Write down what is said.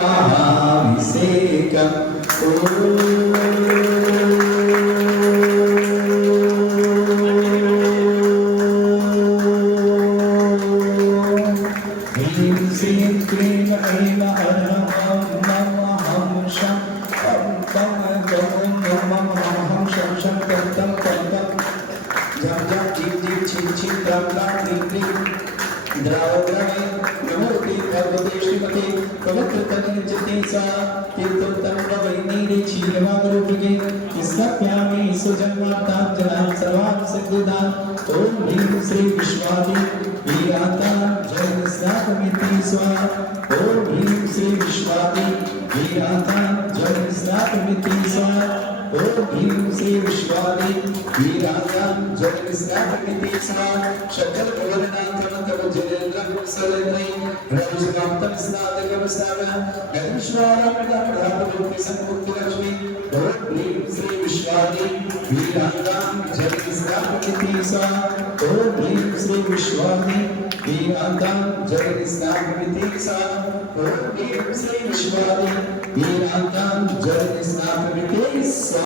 अभिषेकं ह्रीं श्रीं क्लीं ऐं हरं नमः शं तं ॐ नमः हं शं शं तं झं झं झिं झिं छिं छिं द्रां द्रां क्लीं क्लीं द्रावद्रवे नमोते भगवते श्रीमते पवित्रतनुजते सा तीर्थोत्तमवैनीरे क्षीरमागरूपिके स्थापयामि सुजन्मार्ताञ्जनां सर्वान् सिद्धिदान् ॐ ह्रीं श्री विश्वादि वीरातां जगन्नाथमिति स्वाहा ॐ ह्रीं श्री विश्वादि वीरातां जगन्नाथमिति स्वाहा ॐ ह्रीं श्री विश्वादि वीरातां जगन्नाथमिति स्वाहा शकल भुवनानां तव जलेन्द्रं सलनै ब्रह्मसुनान्तं स्नातकं स्नावः नमस्वारं संमुक्तिलक्ष्मी ॐ ह्रीं श्री विश्वादि वीरातां जगन्नाथमिति स्वाहा ॐ ह्रीं श्री विश्वादि वीरातां जगन्नाथमिति स्वाहा ॐ ह्रीं श्री विश्वादि वीरातां जगन्नाथमिति स्वाहा।